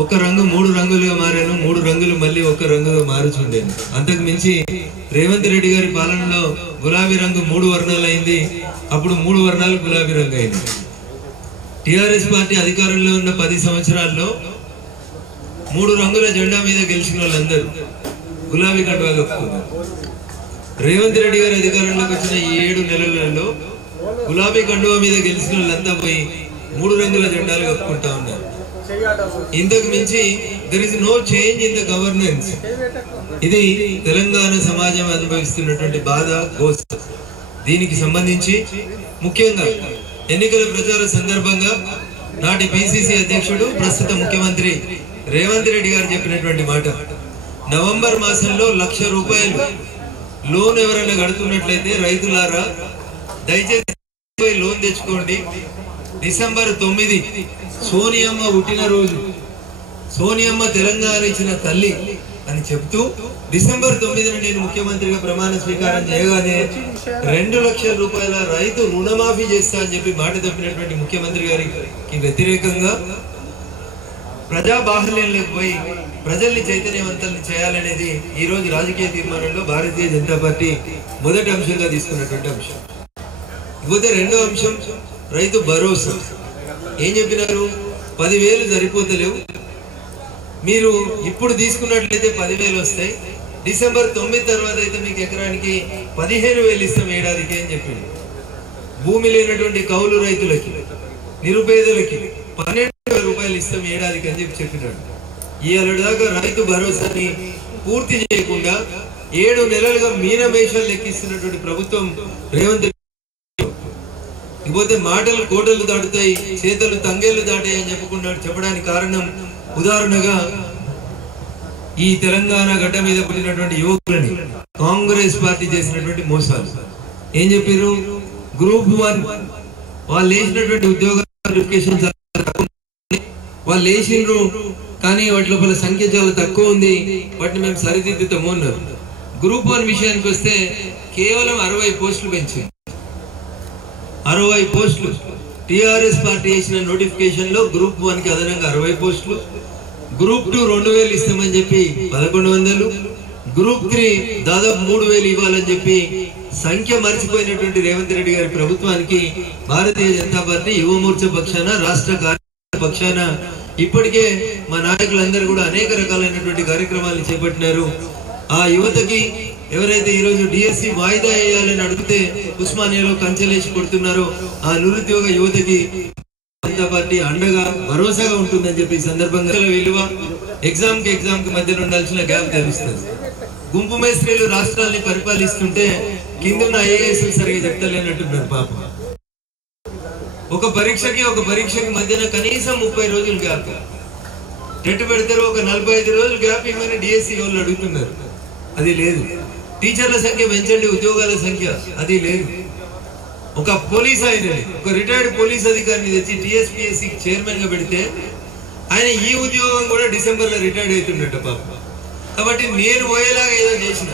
ఒక రంగు 3 రంగులుగా మారాను, 3 రంగులు మళ్ళీ ఒక రంగుగా మారుచుండేది. అంతకు మించి రేవంత్ రెడ్డి గారి పాలనలో గులాబీ రంగు 3 వర్ణాలు అయింది. అప్పుడు 3 వర్ణాలు గులాబీ రంగు అయింది. టిఆర్ఎస్ పార్టీ అధికారంలో ఉన్న 10 సంవత్సరాల్లో 3 రంగుల జెండా మీద గెలిచిన వాళ్ళందరూ గులాబీ కండువా కప్పుకున్నారు. రేవంత్ రెడ్డి గారి అధికారంలోకి వచ్చిన ఈ 7 నెలలలో గులాబీ కండువా మీద గెలిచిన వాళ్ళంతా పోయి 3 రంగుల జెండాలు కప్పుకుంటా ఉన్నారు. ఇంతకు మించి there is no change in the governance. ఇది తెలంగాణ సమాజం అనుభవిస్తున్నటువంటి బాధ, గోస. దీనికి సంబంధించి ముఖ్యంగా ఎన్నికల ప్రచార సందర్భంగా నాటి పిసిసి అధ్యక్షుడు ప్రస్తుత ముఖ్యమంత్రి రేవంత్ రెడ్డి గారు చెప్పినటువంటి మాట, నవంబర్ మాసంలో 1,00,000 రూపాయలు లోన్ ఎవరైనా కడుతున్నట్లయితే రైతులారా దయచేసి లోన్ తెచ్చుకోండి. డిసెంబర్ 9 సోనియమ్మ పుట్టినరోజు, సోనియమ్మ తెలంగాణ ఇచ్చిన తల్లి అని చెప్తూ డిసెంబర్ 9న నేను ముఖ్యమంత్రిగా ప్రమాణ స్వీకారం చేయగానే 2 లక్షల రూపాయల రైతు రుణమాఫీ చేస్తా అని చెప్పి మాట తప్పినటువంటి ముఖ్యమంత్రి గారికి వ్యతిరేకంగా ప్రజా బాహుల్యంలోకి పోయి ప్రజల్ని చైతన్యవంతుల్ని చేయాలనేది ఈ రోజు రాజకీయ తీర్మానంలో భారతీయ జనతా పార్టీ మొదటి అంశంగా తీసుకున్నటువంటి అంశం. ఇకపోతే రెండో అంశం రైతు భరోసా. ఏం చెప్పినారు? 10,000 సరిపోతలేవు, మీరు ఇప్పుడు తీసుకున్నట్లయితే 10,000 వస్తాయి, డిసెంబర్ 9 తర్వాత అయితే మీకు ఎకరానికి 15,000 ఇస్తాం ఏడాదికి అని చెప్పింది. భూమి లేనటువంటి కౌలు రైతులకి, నిరుపేదలకి 12,000 రూపాయలు ఇస్తాం ఏడాదికి అని చెప్పినాడు. ఇవాళ దాకా రైతు భరోసాని పూర్తి చేయకుండా 7 నెలలుగా మీనమేషాలు లెక్కిస్తున్నటువంటి ప్రభుత్వం రేవంత్. ఇకపోతే మాటలు కోటలు దాటుతాయి, చేతలు తంగేళ్లు దాటాయి అని చెప్పడానికి కారణం ఉదాహరణగా ఈ తెలంగాణ గడ్డ మీద పుట్టినటువంటి యువకులని కాంగ్రెస్ పార్టీ చేసినటువంటి మోసాలు. ఏం చెప్పారు? గ్రూప్ 1 వాళ్ళు వేసినటువంటి ఉద్యోగ నోటిఫికేషన్స్ వాళ్ళు వేసిండ్రు, కానీ వాటి లోపల సంఖ్య చాలా తక్కువ ఉంది, వాటిని మేము సరిదిద్దుతాము అన్నారు. గ్రూప్ 1 విషయానికి వస్తే కేవలం 60 పోస్టులు పెంచింది. 60 పోస్టులు. టిఆర్ఎస్ పార్టీ వేసిన నోటిఫికేషన్ లో గ్రూప్ 1 కి అదనంగా 60 పోస్టులు, గ్రూప్ 2 2,000 ఇస్తామని చెప్పి 1,100, గ్రూప్ 3 దాదాపు 3,000 ఇవ్వాలని చెప్పి సంఖ్య మర్చిపోయినటువంటి రేవంత్ రెడ్డి గారి ప్రభుత్వానికి భారతీయ జనతా పార్టీ యువ మోర్చా పక్షాన, రాష్ట్ర కార్యకర్తల పక్షాన ఇప్పటికే మా నాయకులందరూ కూడా అనేక రకాలైనటువంటి కార్యక్రమాలు చేపట్టినారు. ఆ యువతకి ఎవరైతే ఈరోజు డిఎస్సి వాయిదా వేయాలని అడిగితే ఉస్మానియాలో కంచెలేసి కొడుతున్నారో ఆ నిరుద్యోగ యువతకి జనతా పార్టీ అండగా భరోసాగా ఉంటుందని చెప్పి ఈ సందర్భంగా విలువ ఎగ్జామ్ కి మధ్యన ఉండాల్సిన గ్యాప్ తెలుస్తుంది. గుంపు మేస్త్రీలు రాష్ట్రాల్ని పరిపాలిస్తుంటే కింద ఐఏఎస్ సరిగా చెప్తలేనట్టున్నారు పాపం. ఒక పరీక్షకి మధ్యన కనీసం 30 రోజులు గ్యాప్ టెట్ పెడతారు, ఒక 45 రోజులు గ్యాప్ ఇవ్వని డిఎస్సి వాళ్ళు అడుగుతున్నారు. అది లేదు. టీచర్ల సంఖ్య పెంచండి, ఉద్యోగాల సంఖ్య, అది లేదు. ఒక పోలీస్ ఆయనని, ఒక రిటైర్డ్ పోలీస్ అధికారిని తెచ్చి టీఎస్పీఎస్సీ చైర్మన్ గా పెడితే ఆయన ఈ ఉద్యోగం కూడా డిసెంబర్ లో రిటైర్డ్ అవుతున్నట్టు పాప. కాబట్టి నేను పోయేలాగా ఏదో చేసిన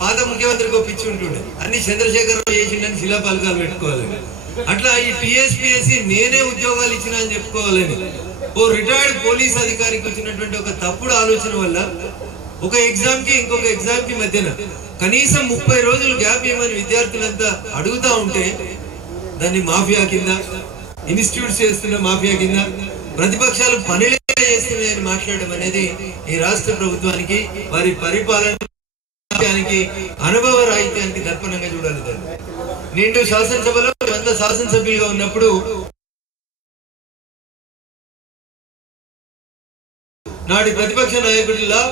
పాత ముఖ్యమంత్రికి పిచ్చి ఉంటుండే, అన్ని చంద్రశేఖరరావు చేసిండని శిలాపలకాలు పెట్టుకోవాలని. అట్లా ఈ టీఎస్పీఎస్సీ నేనే ఉద్యోగాలు ఇచ్చిన అని చెప్పుకోవాలని ఓ రిటైర్డ్ పోలీస్ అధికారికి వచ్చినటువంటి ఒక తప్పుడు ఆలోచన వల్ల ఒక ఎగ్జామ్ కి ఇంకొక ఎగ్జామ్ కి మధ్యన కనీసం 30 రోజులు గ్యాప్ ఇవ్వమని విద్యార్థులంతా అడుగుతా ఉంటే దాన్ని మాఫియా కింద, ఇన్స్టిట్యూట్స్ చేస్తున్న మాఫియా కింద, ప్రతిపక్షాలు పనిలే చేస్తున్నాయని మాట్లాడడం అనేది ఈ రాష్ట్ర ప్రభుత్వానికి, వారి పరిపాలనకి, అనుభవ రాహిత్యానికి దర్పణంగా చూడాలి. దాన్ని నిండు శాసనసభలో అంత శాసనసభ్యులుగా ఉన్నప్పుడు నాటి ప్రతిపక్ష నాయకుడిలా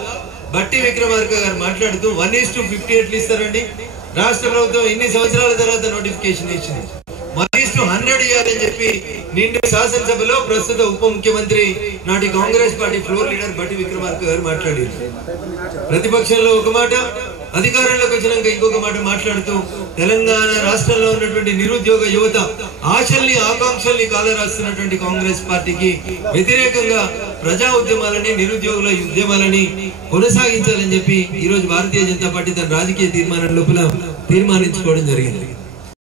బట్టి విక్రమార్క గారు మాట్లాడుతూ 1:50 ఎట్లా ఇస్తారండి, రాష్ట్ర ప్రభుత్వం ఇన్ని సంవత్సరాల తర్వాత నోటిఫికేషన్ ఇచ్చింది, 1:100 ఇవ్వాలని చెప్పి నిండు శాసనసభలో ప్రస్తుత ఉప ముఖ్యమంత్రి నాటి కాంగ్రెస్ పార్టీ ఫ్లోర్ లీడర్ బట్టి విక్రమార్క గారు మాట్లాడారు. ప్రతిపక్షంలో ఒక మాట, అధికారంలోకి వచ్చినాక ఇంకొక మాట మాట్లాడుతూ తెలంగాణ రాష్ట్రంలో ఉన్నటువంటి నిరుద్యోగ యువత ఆశల్ని, ఆకాంక్షల్ని కాలరాస్తున్నటువంటి కాంగ్రెస్ పార్టీకి వ్యతిరేకంగా ప్రజా ఉద్యమాలని, నిరుద్యోగుల ఉద్యమాలని కొనసాగించాలని చెప్పి ఈ రోజు భారతీయ జనతా పార్టీ తన రాజకీయ తీర్మానం లోపల తీర్మానించుకోవడం జరిగింది.